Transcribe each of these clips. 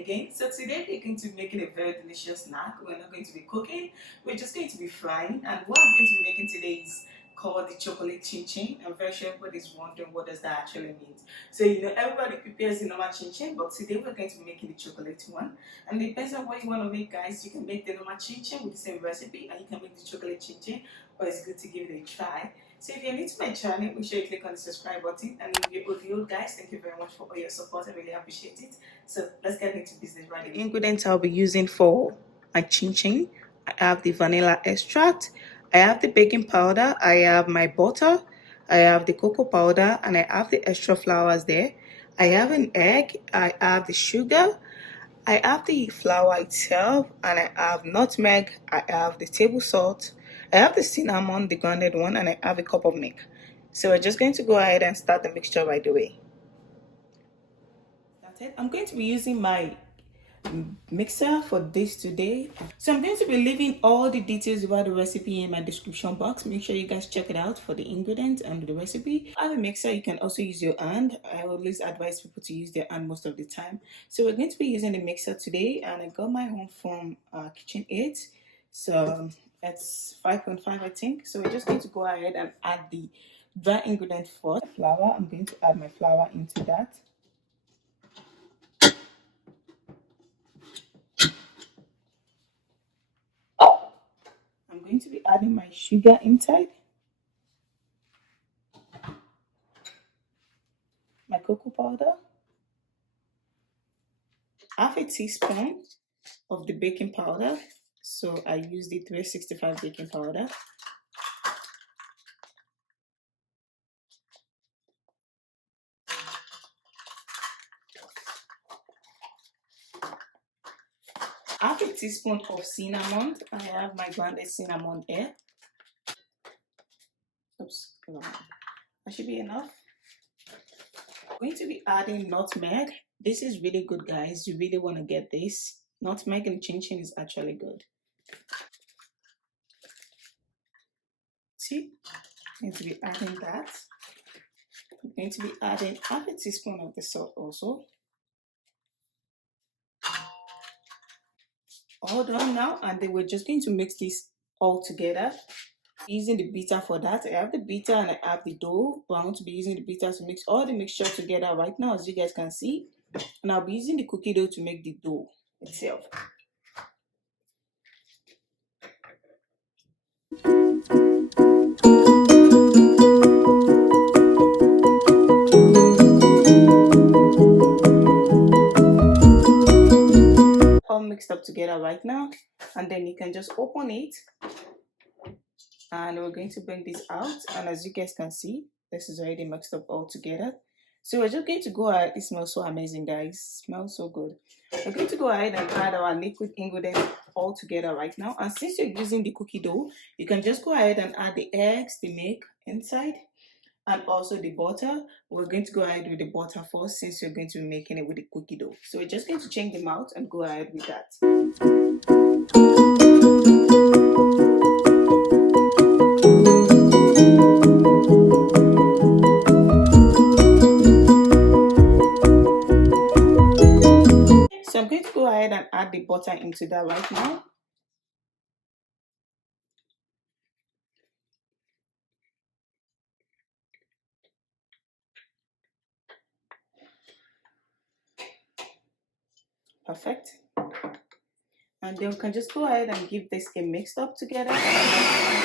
again. So today we're going to be making a very delicious snack. We're not going to be cooking, we're just going to be frying. And what I'm going to be making today is called the chocolate chin chin. I'm very sure everybody's wondering what does that actually mean. So everybody prepares the normal chin chin, but today we're going to be making the chocolate one. And depends on what you want to make, guys. You can make the normal chin chin with the same recipe, and you can make the chocolate chin chin, but it's good to give it a try. So if you're new to my channel, make sure you click on the subscribe button. And if you're old guys, thank you very much for all your support. I really appreciate it. So let's get into business right away. The ingredients I'll be using for my chin chin: I have the vanilla extract, I have the baking powder, I have my butter, I have the cocoa powder, and I have the extra flours there. I have an egg, I have the sugar, I have the flour itself, and I have nutmeg, I have the table salt, I have the cinnamon, the grounded one, and I have a cup of milk. So we're just going to go ahead and start the mixture right away. That's it. I'm going to be using my mixer for this today. So I'm going to be leaving all the details about the recipe in my description box. Make sure you guys check it out for the ingredients and the recipe. If you have a mixer, you can also use your hand. I always advise people to use their hand most of the time. So we're going to be using the mixer today, and I got my home from Kitchen 8. So it's 5.5, I think. So we're just going to go ahead and add the dry ingredient first. Flour. I'm going to add my flour into that. I'm going to be adding my sugar inside, my cocoa powder, half a teaspoon of the baking powder. So I use the 365 baking powder. Half a teaspoon of cinnamon. I have my grounded cinnamon here. Oops, that should be enough. I'm going to be adding nutmeg. This is really good, guys. You really want to get this. Nutmeg and chin chin is actually good. See, I'm going to be adding that. I'm going to be adding half a teaspoon of the salt also. All done now, and then we're just going to mix this all together. Using the beater for that. I have the beater and I have the dough, but I want to be using the beater to mix all the mixture together right now, as you guys can see. And I'll be using the cookie dough to make the dough itself. All mixed up together right now, and then you can just open it, and we're going to bring this out. And as you guys can see, this is already mixed up all together. So we're just going to go ahead. It smells so amazing, guys. It smells so good. We're going to go ahead and add our liquid ingredients all together right now. And since you're using the cookie dough, you can just go ahead and add the eggs, the milk inside, and also the butter. We're going to go ahead with the butter first, since you're going to be making it with the cookie dough. So we're just going to change them out and go ahead with that. So I'm going to go ahead and add the butter into that right now. Perfect. And then we can just go ahead and give this a mixed up together.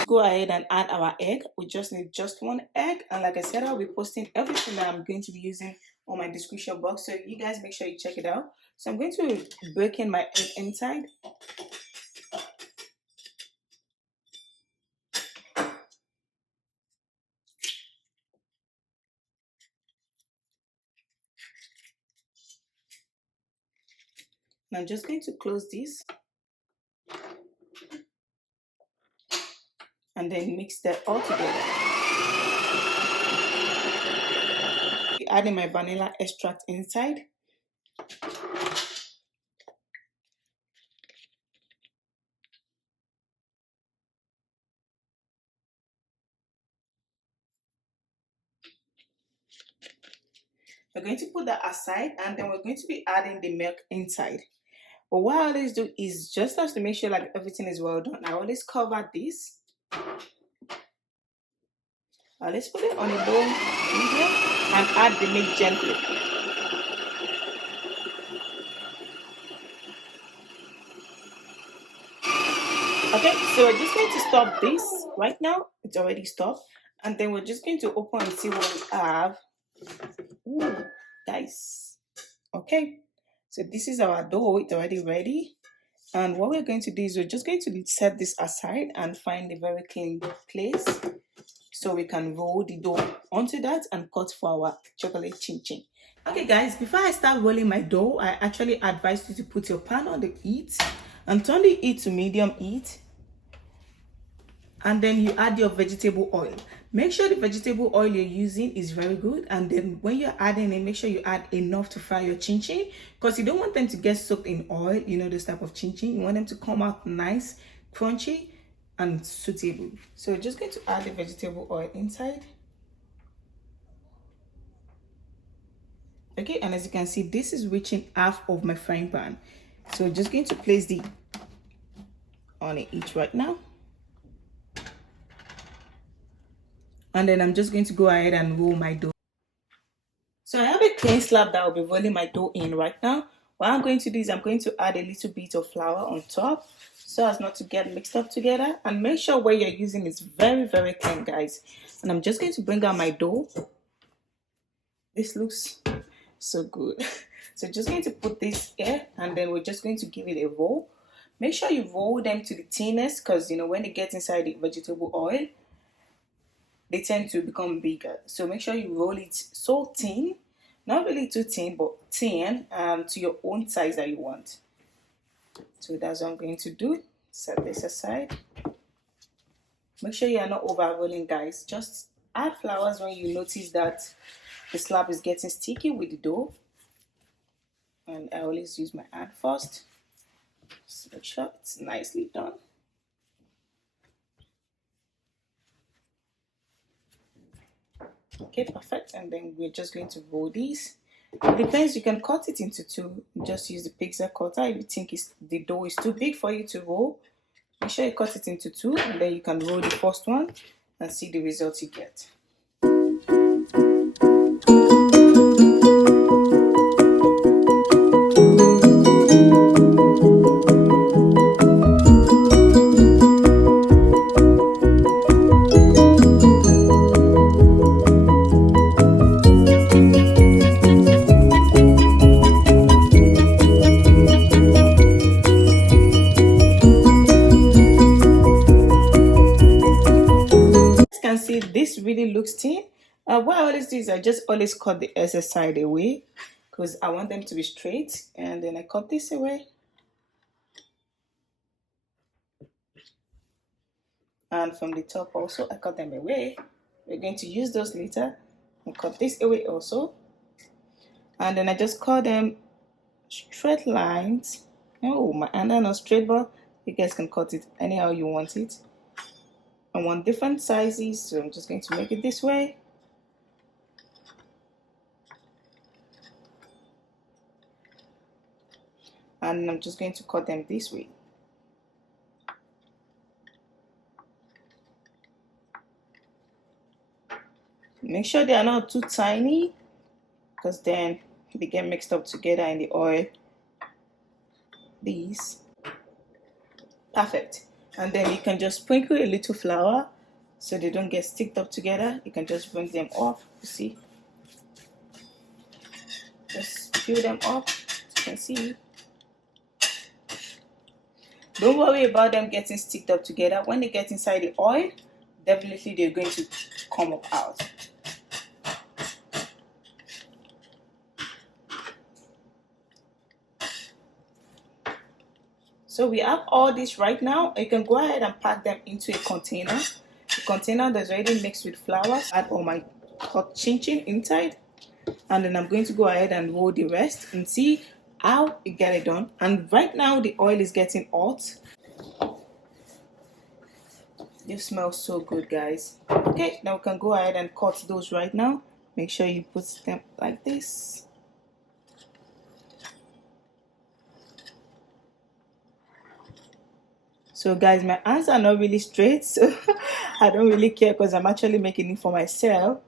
Go ahead and add our egg. We just need just one egg, and like I said, I'll be posting everything that I'm going to be using on my description box, so you guys make sure you check it out. So I'm going to break in my egg inside. And I'm just going to close this and then mix that all together. Adding my vanilla extract inside. We're going to put that aside, and then we're going to be adding the milk inside. But what I always do is, just as to make sure like everything is well done, I always cover this. Let's put it on a low medium and add the milk gently. Okay, so we're just going to stop this right now. It's already stopped. And then we're just going to open and see what we have. Ooh, nice. Okay, so this is our dough. It's already ready. And what we're going to do is we're just going to set this aside and find a very clean place so we can roll the dough onto that and cut for our chocolate chin chin. Okay guys, before I start rolling my dough, I actually advise you to put your pan on the heat and turn the heat to medium heat. And then you add your vegetable oil. Make sure the vegetable oil you're using is very good, and then when you're adding it, make sure you add enough to fry your chin chin, because you don't want them to get soaked in oil. You know, this type of chin chin, you want them to come out nice, crunchy and suitable. So we're just going to add the vegetable oil inside. Okay, and as you can see, this is reaching half of my frying pan. So we're just going to place the on it each right now. And then I'm just going to go ahead and roll my dough. So I have a clean slab that I'll be rolling my dough in right now. What I'm going to do is I'm going to add a little bit of flour on top so as not to get mixed up together. And make sure what you're using is very, very clean, guys. And I'm just going to bring out my dough. This looks so good. So just going to put this here, and then we're just going to give it a roll. Make sure you roll them to the thinness, because you know when it gets inside the vegetable oil, they tend to become bigger. So make sure you roll it so thin, not really too thin, but thin, to your own size that you want. So that's what I'm going to do. Set this aside. Make sure you are not over rolling, guys. Just add flours when you notice that the slab is getting sticky with the dough. And I always use my hand first. Just make sure it's nicely done. Okay, perfect. And then we're just going to roll these. It depends, you can cut it into two. Just use the pizza cutter. If you think the dough is too big for you to roll, make sure you cut it into two, and then you can roll the first one and see the results you get. See, this really looks thin. What I always do is I just always cut the excess side away, because I want them to be straight, and then I cut this away, and from the top also I cut them away. We're going to use those later, and cut this away also, and then I just cut them straight lines. Oh, my hand are not straight, but you guys can cut it anyhow you want it. I want different sizes, so I'm just going to make it this way. And I'm just going to cut them this way. Make sure they are not too tiny, because then they get mixed up together in the oil. These. Perfect. And then you can just sprinkle a little flour so they don't get sticked up together. You can just bring them off, you see. Just peel them up, as you can see. Don't worry about them getting sticked up together. When they get inside the oil, definitely they're going to come up out. So we have all this right now. You can go ahead and pack them into a container. The container that's already mixed with flour. Add all my hot chin chin inside. And then I'm going to go ahead and roll the rest and see how you get it done. And right now the oil is getting hot. They smell so good, guys. Okay, now we can go ahead and cut those right now. Make sure you put them like this. So guys, my hands are not really straight, so I don't really care because I'm actually making it for myself.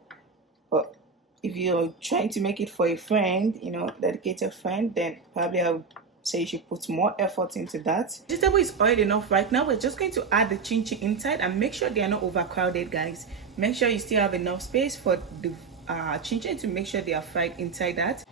But if you're trying to make it for a friend, you know, dedicated friend, then probably I would say you should put more effort into that. Vegetable is oiled enough right now. We're just going to add the chin chin inside and make sure they are not overcrowded, guys. Make sure you still have enough space for the chin chin to make sure they are fried inside that.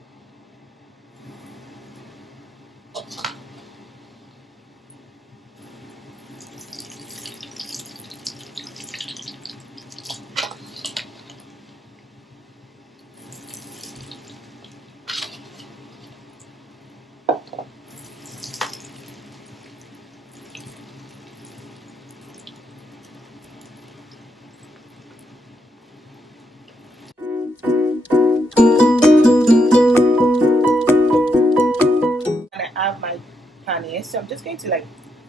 And I have my pan here, so I'm just going to like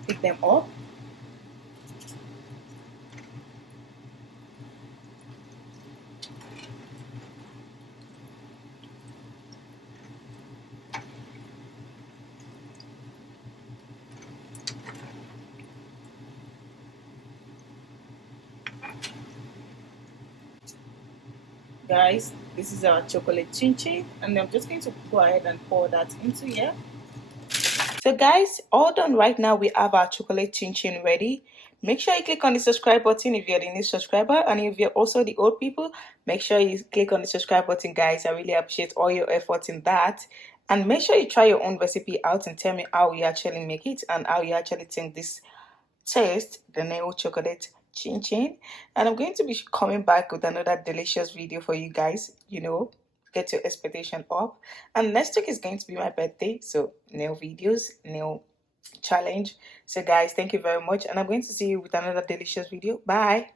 pick them up. Guys, this is our chocolate chin chin, and I'm just going to go ahead and pour that into here. So guys, all done right now. We have our chocolate chin chin ready. Make sure you click on the subscribe button if you're the new subscriber, and if you're also the old people, make sure you click on the subscribe button, guys. I really appreciate all your efforts in that. And make sure you try your own recipe out and tell me how you actually make it and how you actually think this taste the new chocolate chin chin. And I'm going to be coming back with another delicious video for you guys, you know, get your expectation up. And next week is going to be my birthday, so new videos, new challenge. So guys, thank you very much, and I'm going to see you with another delicious video. Bye.